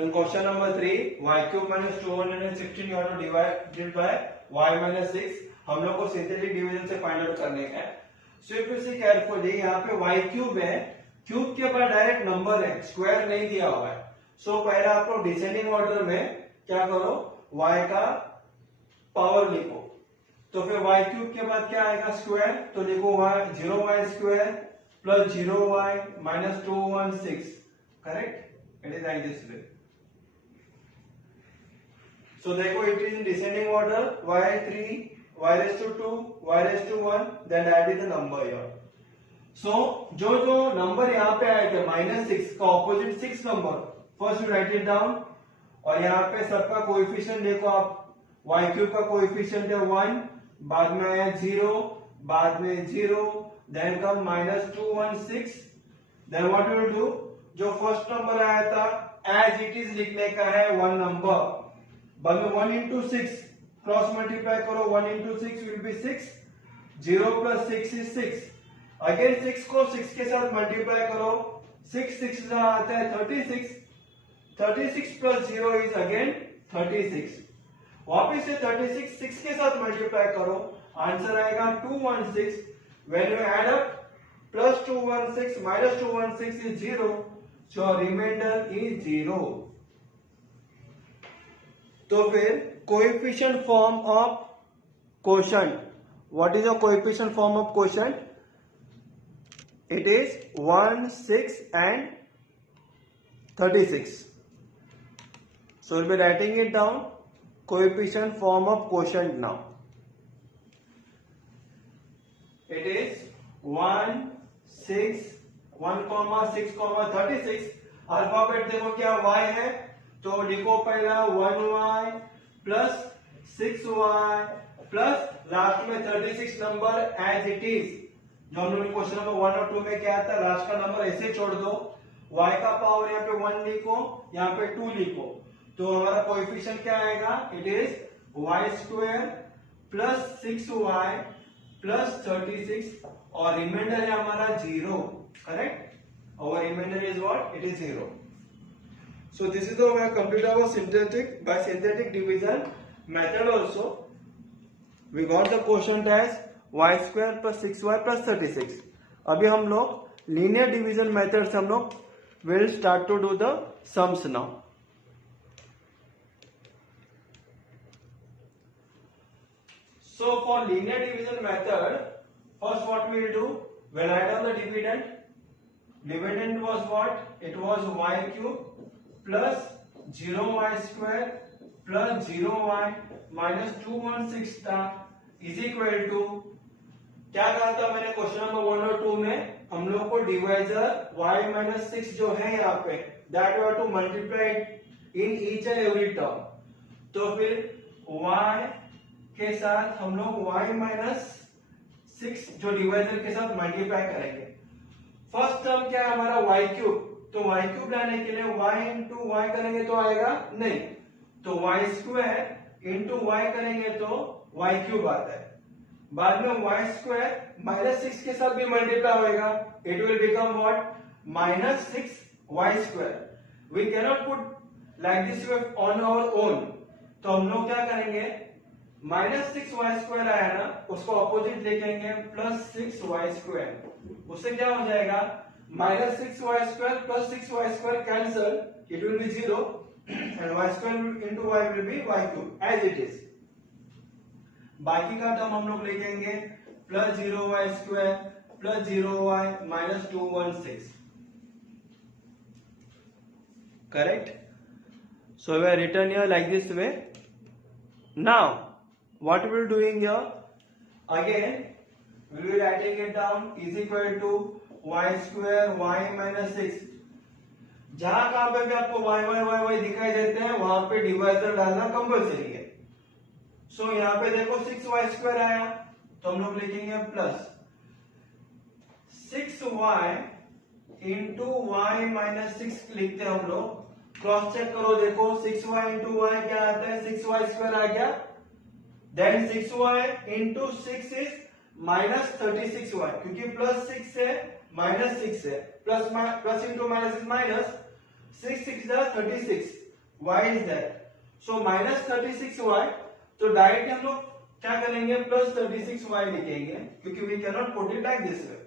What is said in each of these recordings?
So in question number 3, y cube minus 216 you have to divide it by y minus 6. हम लोग को synthetic division से find out करने का है. सो इफ यू सी केयरफुली, यहाँ पे y क्यूब है, क्यूब के ऊपर डायरेक्ट नंबर है, स्क्वायर नहीं दिया हुआ है. सो पहले आप लोग डिसेंडिंग ऑर्डर में क्या करो, y का पावर लिखो. तो फिर y क्यूब के बाद क्या आएगा, स्क्वायर. तो लिखो y 0y square plus 0y minus 216. Correct? It is like this way. So देखो, it is in descending order, y3, y raised to 2, y raised to 1, then add the number here. So जो number यहाँ पे आए थे -6 का opposite 6 number, first you right it down. और यहाँ पे सबका कोएफिशिएंट देखो आप, y क्यूब का कोएफिशिएंट है 1, बाद में आया 0, बाद में 0, then come -216. Then what you will do, जो फर्स्ट नंबर आया था एज इट इज लिखने का है 1 नंबर. बाद में 1 into 6 क्रॉस मल्टीप्लाई करो, 1 into 6 will be 6, 0 plus 6 is 6. Again 6 को 6 के साथ मल्टीप्लाई करो, 6 आता है 36, 36 plus 0 is again 36. वापिस से 36 6 के साथ मल्टीप्लाई करो, आंसर आएगा 216. When you add up, plus 216 minus 216 is 0, so remainder is 0. तो फिर coefficient form of quotient, what is a coefficient form of quotient? It is 1, 6 and 36. So we'll be writing it down, coefficient form of quotient now. It is 1, 6, 1, 6, 36. Alphabet देखो क्या y है, तो लिखो पहला 1y plus 6y plus last में 36 number as it is. जो हम लोग क्वेश्चन नंबर 1 और 2 में क्या आता है, लास्ट का नंबर ऐसे छोड़ दो. y का पावर यहाँ पे 1 लिखो, यहाँ पे 2 लिखो. तो हमारा कोएफिशिएंट क्या आएगा, it is y square plus 6y plus 36 और रिमाइंडर है हमारा 0. करेक्ट? और remainder is what, it is 0. So this is the way I complete our synthetic division method also. We got the quotient as y square plus 6y plus 36. अभी हम लोग linear division method से हम लोग will start to do the sums now. So for linear division method, first what we will do, we'll add on the dividend. Dividend was what? It was y cube plus 0y square plus 0y minus 216 था is equal to, क्या कहा था मैंने question number 1 और 2 में, हम लोग को डिवाइजर y माइनस 6 जो है यहाँ पे, that you have to multiply in each and every term. तो फिर y के साथ हम लोग y माइनस 6 जो डिवाइजर के साथ मल्टीप्लाई करेंगे. फर्स्ट टर्म क्या है हमारा y क्यूब, तो y क्यूब लाने के लिए y इंटू वाई करेंगे तो आएगा नहीं, तो y स्क्वायर इंटू वाई करेंगे तो y क्यूब आता है. बाद में y स्क्वायर माइनस 6 के साथ भी मल्टीप्लाई होएगा, it will become what, minus 6y square. We cannot put like this on our own. तो हम लोग क्या करेंगे, माइनस 6y स्क्वायर आया ना, उसको ऑपोजिट लिखेंगे प्लस 6y स्क्वायर. उससे क्या हो जाएगा, minus 6y square plus 6y square cancel, it will be 0 and y square into y will be y cube as it is. बाकी का टर्म हम लोग लिखेंगे plus 0y square plus 0y minus 216. Correct? So we are written here like this way. Now what we will doing here, again we will be writing it down is equal to y square y minus 6. जहां कहां पे भी आपको y दिखाई देते हैं वहां पे डिवाइजर डालना कंपल्सरी है. सो यहाँ पे देखो 6y स्क्वायर आया, तो हम लोग लिखेंगे plus 6y into Y minus 6 लिखते हैं हम लोग. क्रॉस चेक करो, देखो 6y इंटू वाई क्या आता है, 6y स्क्वायर आ गया. Then 6y into 6 is minus 36y, क्योंकि प्लस 6 है माइनस 6 है, plus into minus is minus, 6 6 36. y is that. So minus 36y, तो डायरेक्टली हम लोग क्या करेंगे, प्लस 36y लिखेंगे, क्योंकि we can not put it like this way.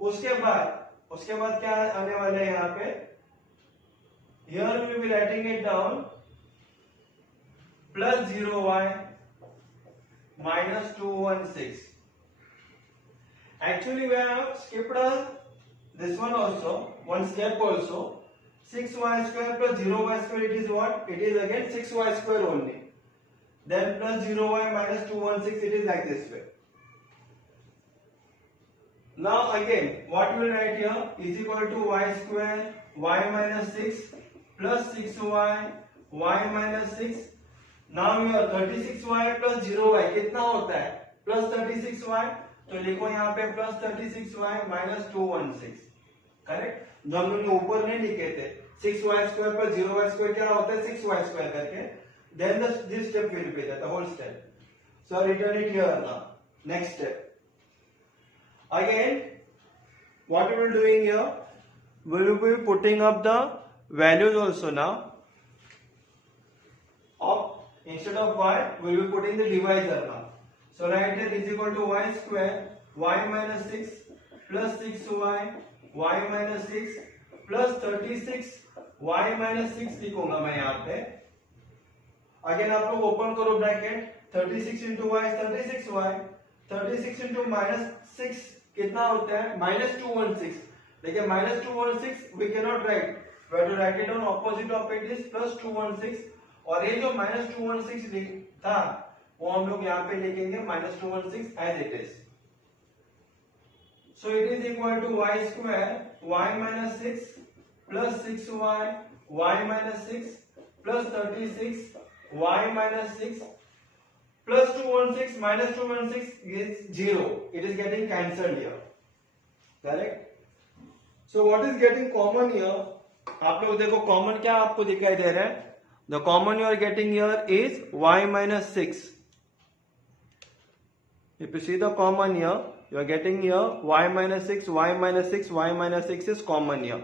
उसके बाद क्या आने वाला है यहाँ पे, here we will be writing it down plus 0y minus 216. Actually we have skipped this one also, one step also. 6y square plus 0y square, it is what? It is again 6y square only. Then plus 0y minus 216, it is like this way. Now again, what we will write here is equal to y square, y minus 6 plus 6y, y minus 6. Now here 36y plus 0y कितना होता है? Plus 36y. तो लिखो यहाँ पे plus 36y minus 216. Correct? जो हम लोग ऊपर नहीं लिखे थे, 6y square पर 0y square क्या होता है, 6y square करके. Then this step will be there, the whole step. So return it here now. Next step. Again, what we will be doing here, we will be putting up the values also now. Instead of y, we will be putting the divisor now. So write here is equal to y square, y minus 6 plus 6y, y minus 6 plus 36 y minus 6 लिखूंगा मैं यहाँ पे. Again आप लोग open करो bracket, 36 into y 36y, 36 into minus 6 कितना होता है, माइनस 216. देखिए minus 216 we can not write, we have to write it on opposite of it is plus 216. और ये जो माइनस 216 था वो हम लोग यहाँ पे लिखेंगे minus 216 as it is. So it is equal to y square, y minus 6 plus 6y, y minus 6 plus 36, y minus 6 plus 216 minus 216 is 0. It is getting cancelled here. Correct? So what is getting common here? आप लोग देखो common क्या आपको दिखाई दे रहा है? The common you are getting here is y minus 6. If you see the common here, you are getting here y minus 6, y minus 6, y minus 6 is common here.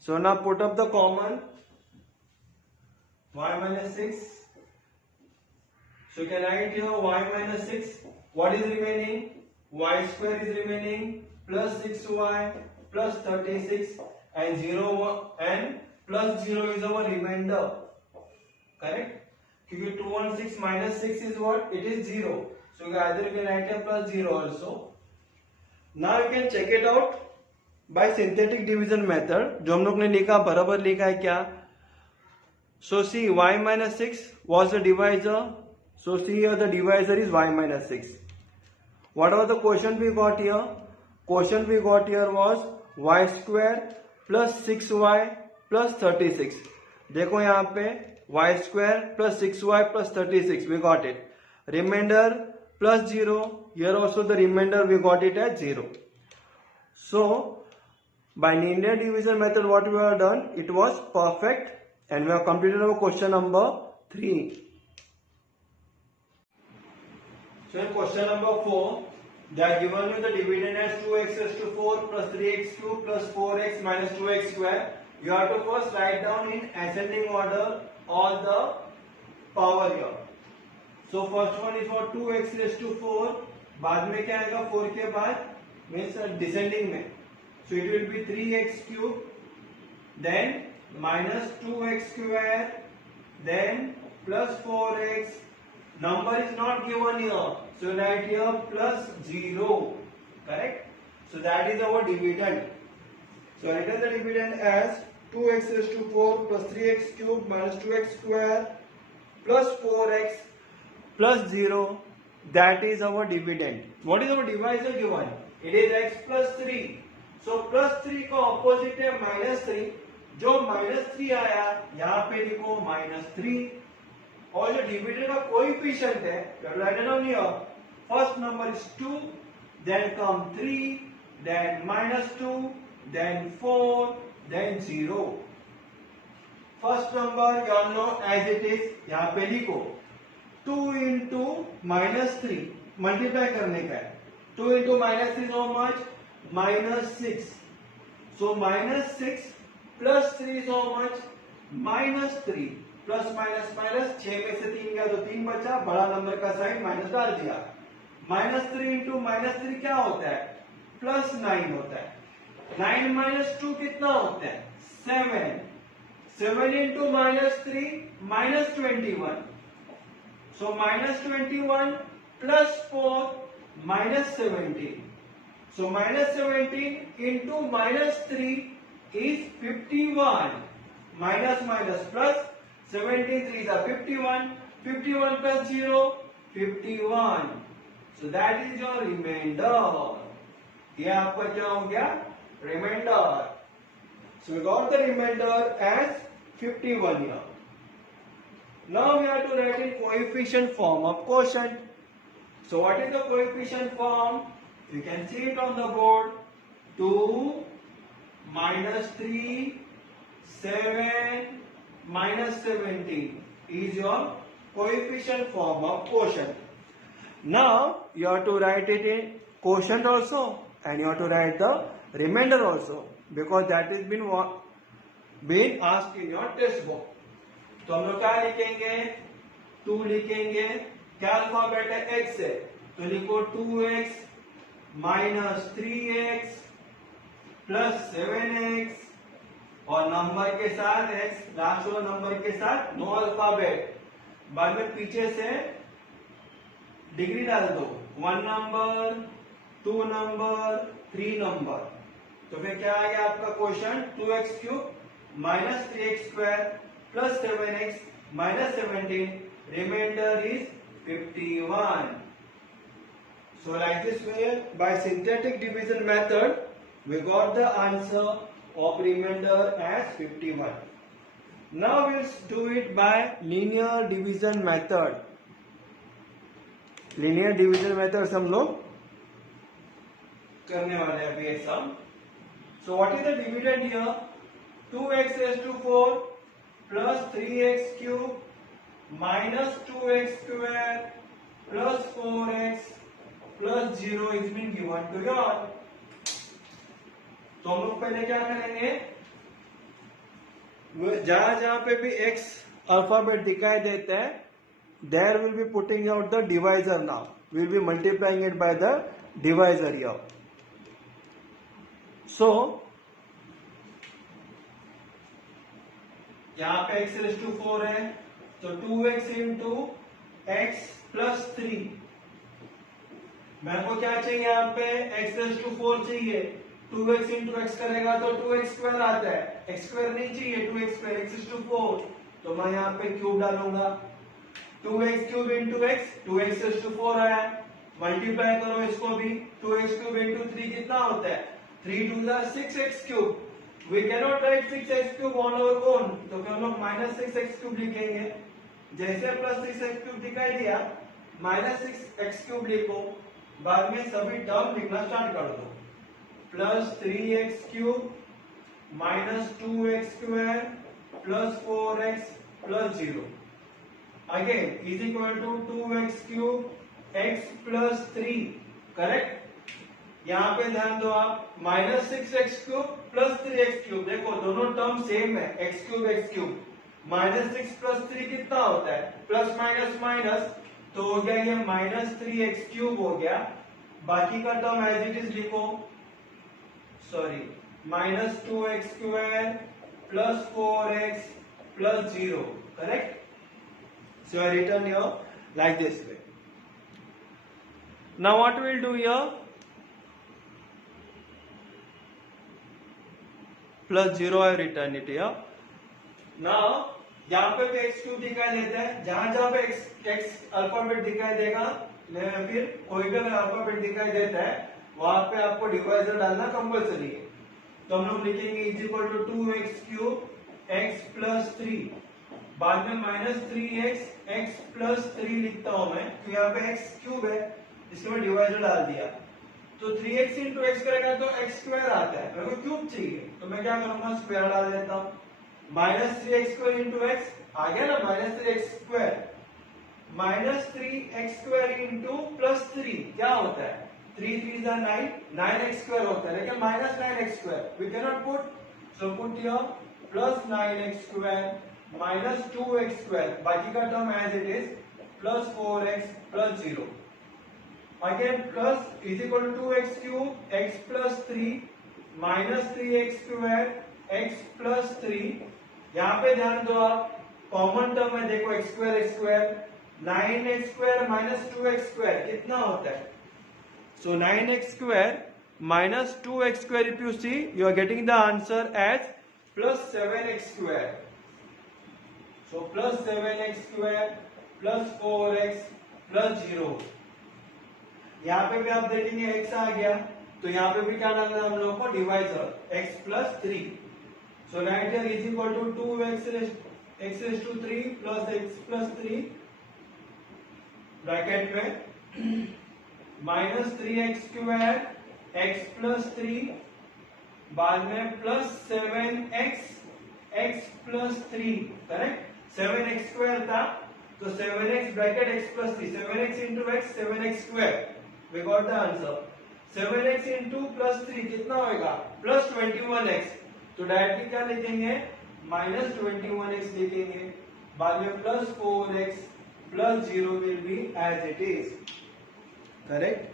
So now put up the common y minus 6. So you can write here y minus 6. What is remaining? Y square is remaining plus 6y plus 36 and 0 and plus 0 is our remainder. Correct? क्योंकि 216 minus 6 is what? It is 0. So either you can write here plus 0 also. Now you can check it out by synthetic division method. जो हम लोग ने लिखा बराबर लिखा है क्या? So see y minus 6 was the divisor. So see here the divisor is y minus 6. Whatever the quotient we got here, quotient we got here was y square plus 6y plus 36. देखो यहाँ पे y square plus 6y plus 36, we got it. Remainder plus 0, here also the remainder we got it as 0. So by linear division method what we have done, it was perfect and we have completed our question number 3. So in question number 4, they are given you the dividend as 2x raised to 4 plus 3x cube plus 4x minus 2x square. You have to first write down in ascending order all the power here. So first one is for 2x raised to 4. बाद में क्या आएगा 4 के बाद means descending में. So it will be 3x cube, then minus 2x square, then plus 4x. Number is not given here, so write here plus 0. Correct? So that is our dividend. So write the dividend as 2x raised to 4 plus 3x cube minus 2x square plus 4x plus 0. That is our dividend. What is our divisor given? It is x plus 3. So plus 3 का opposite है minus 3. जो minus 3 आया यहाँ पे लिखो minus 3. और जो dividend का कोएफिशिएंट है, write it down here. First number is 2, then come 3, then minus 2, then 4, then 0. First number you all know as it is. यहाँ पे लिखो 2 into minus 3 मल्टीप्लाई करने का है. 2 into minus 3 how much? Minus 6. So minus 6 plus 3 is how much, -3, plus minus minus, 6 में से 3 गया तो 3 बचा, बड़ा नंबर का साइन माइनस डाल दिया। -3 इंटू -3 क्या होता है, +9 होता है। 9 माइनस 2 कितना होता है, 7। 7 into -3 -21, so -21 plus 4 -17, so -17 into -3 is 51, minus minus plus 17 3s are 51, 51 plus 0 51, so that is your remainder। ये आपका क्या हो गया, reminder. So we got the remainder as 51 here। Now we have to write in coefficient form of quotient। So what is the coefficient form? You can see it on the board। 2 -3 7 -17 is your coefficient form of quotient। Now you have to write it in quotient also and you have to write the remainder also, because that has been asked in your textbook। तो हम लोग क्या लिखेंगे, 2 लिखेंगे, क्या alphabet है, x है, तो लिखो 2x minus 3x plus 7x, और नंबर के साथ x, लास्ट वाला नंबर के साथ नो अल्फाबेट, बाद में पीछे से डिग्री डाल दो, 1 नंबर 2 नंबर 3 नंबर, तो फिर क्या आ गया आपका question, 2x³ minus 3x² plus 7x minus 17, remainder is 51। So like this way, by synthetic division method, we got the answer of remainder as 51। Now we'll do it by linear division method। linear division method हम लोग करने वाले हैं अभी एक सम। So what is the dividend here, 2x raised to 4 plus 3x³ minus 2x² plus 4x plus 0 is been given to you all। तो हम लोग पहले क्या करेंगे, जहां जहां पे भी x अल्फाबेट दिखाई देता है, there will be putting out the divisor। now we will be multiplying it by the divisor here। so यहाँ पे x raised to 4 है, तो 2x into x plus 3, मेरे को क्या चाहिए, यहाँ पे x raised to 4 चाहिए, 2x into x करेगा तो 2x² आता है, x² नहीं चाहिए, 2x², x raised to 4, तो मैं यहाँ पे क्यूब डालूंगा, 2x³ into x, 2x raised to 4 आया, मल्टीप्लाई करो इसको भी, 2x³ into 3 कितना होता है, 3 2 6x³, we cannot write 6x³ on our own, तो फिर हम लोग -6x³ लिखेंगे, जैसे +6x³ दिखाई दिया, -6x³ लिखो, बाद में सभी टर्म लिखना स्टार्ट कर दो, +3x³ -2x² plus 4x plus 0 again is equal to 2x³ x plus 3, correct. यहाँ पे ध्यान दो आप, -6x³ plus 3x³, देखो दोनों टर्म सेम है, x³ x³, -6 plus 3 कितना होता है, प्लस माइनस माइनस, तो हो गया ये -3x³ हो गया, बाकी का टर्म एज इट इज लिखो, sorry -2x² plus 4x plus 0, correct। so I written here like this way। now what we'll do here, plus 0 I written it here। now यहाँ पे भी x³ दिखाई देता है, जहां जहां पे x अल्फाबेट दिखाई देगा, फिर कोई भी अगर अल्फाबेट दिखाई देता है, वहां पे आपको डिवाइजर डालना कंपल्सरी है, तो हम लोग लिखेंगे is equal to 2x³ x plus 3, बाद में -3x x plus 3 लिखता हूं मैं, तो यहाँ पे x³ है, इसके में डिवाइजर डाल दिया, तो 3x into x करेगा तो x² आता है, मेरे को क्यूब चाहिए, तो मैं क्या करूंगा, स्क्वायर डाल देता हूं, -3x² into x आ गया ना, -3x², -3x² into +3 क्या होता है, 3 3s are 9, 9x² होता है, लेकिन -9x², we cannot put, so put here plus 9x square minus 2x square, बाकी का term as it is, plus 4x plus 0. Again plus is equal to 2x cube x plus 3 minus 3x square x plus 3. यहाँ पे ध्यान दो आप, common term है देखो x square 9x square minus 2x square कितना होता है? So 9x square minus 2x square, if you see, you are getting the answer as plus 7x square. So plus 7x square plus 4x plus 0. यहाँ पे भी आप देखेंगे x आ गया, तो यहाँ पे भी क्या डालना है हम लोग को? Divisor x plus 3. So right here is equal to 2x raised to 3 plus x plus 3 bracket में minus 3x square x plus 3 बाद में plus 7x x plus 3. Correct, 7x square था तो 7x bracket x plus 3, 7x into x 7x square. We got the answer. 7x into plus 3 कितना होगा? Plus 21x. तो directly क्या लिखेंगे? Minus 21x लिखेंगे. बाद में plus 4x plus 0 will be as it is. Correct?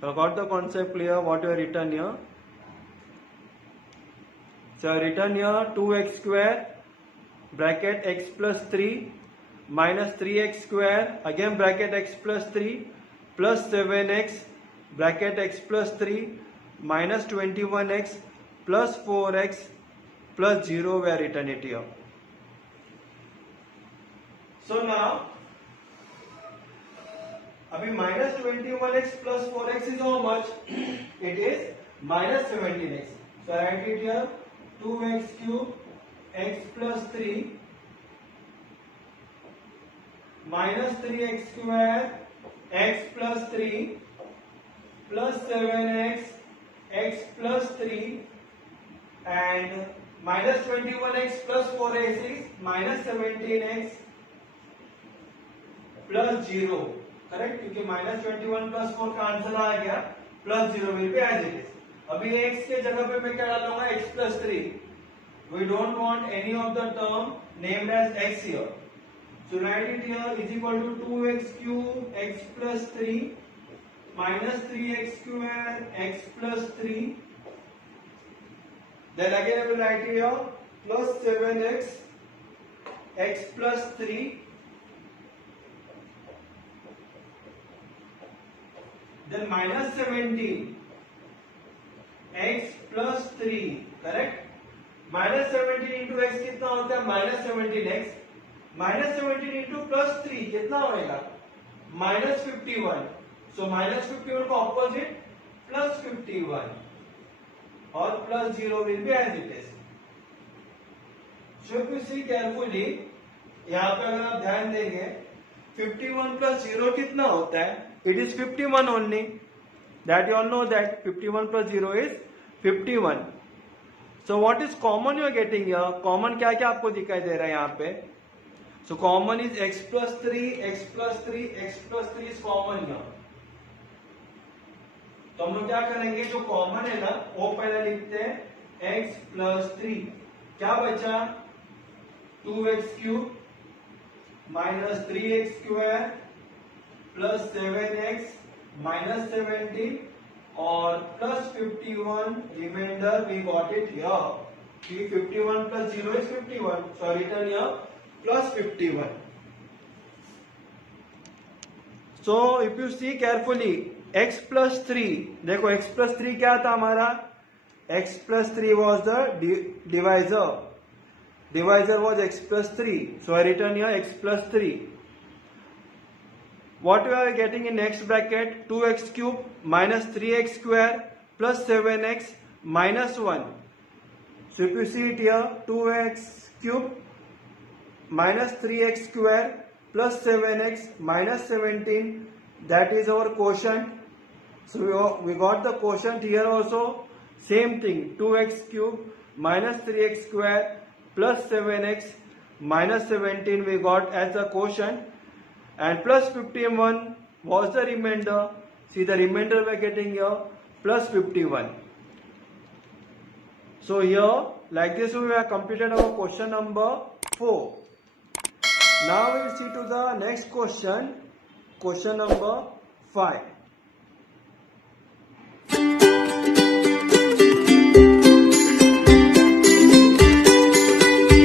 So got the concept clear what you have written here? So written here 2x square bracket x plus 3 minus 3x square again bracket x plus 3 plus 7x bracket x plus 3 minus 21x plus 4x plus 0 were written it here. So now अभी minus 21x plus 4x is how much? It is minus 17x. So write it here 2x cube x plus 3 minus 3x square x plus 3 plus 7x x plus 3 and minus 21x plus 4x is minus 17x plus 0. Correct, क्योंकि minus 21 plus 4 का answer आ गया, plus 0 will be as it is. अभी x के जगह पे मैं क्या डालूंगा? x plus 3. We don't want any of the term named as x here. So write it here is equal to 2x cube x plus 3 minus 3x square x plus 3. Then again I will write here plus 7x x plus 3 then minus 17 x plus 3. करेक्ट, minus 17 into x कितना होता है? Minus 17x. Minus 17 into plus 3 कितना होएगा? Minus 51. So minus 51 का opposite plus 51 और plus 0 will be as it is. So if you see carefully, यहाँ पे अगर आप ध्यान देंगे 51 प्लस 0 कितना होता है? It is 51 only. That you all know that 51 plus 0 is 51. So what is common you are getting here? Common क्या क्या आपको दिखाई दे रहा है यहाँ पे? So common is x plus 3, x plus 3, x plus 3 is common here. तो हम लोग क्या करेंगे? जो कॉमन है ना वो पहले लिखते हैं x plus 3. क्या बचा? 2x cube minus 3x square plus 7x minus 17 और plus 51 remainder we got it here. 51 plus 0 is 51. So return here plus 51. So if you see carefully x plus 3, देखो x प्लस 3 क्या था हमारा? x plus 3 was the divisor. Divisor was x plus 3. So I return here x plus 3. What we are getting in next bracket? 2x cube minus 3x square plus 7x minus 1. So if you see it here, 2x cube minus 3x square plus 7x minus 17, that is our quotient. So we got the quotient here also. Same thing, 2x cube minus 3x square plus 7x minus 17 we got as the quotient. And plus 51 was the remainder. See the remainder we are getting here plus 51. So here, like this we have completed our question number 4. Now we will see to the next question, question number 5.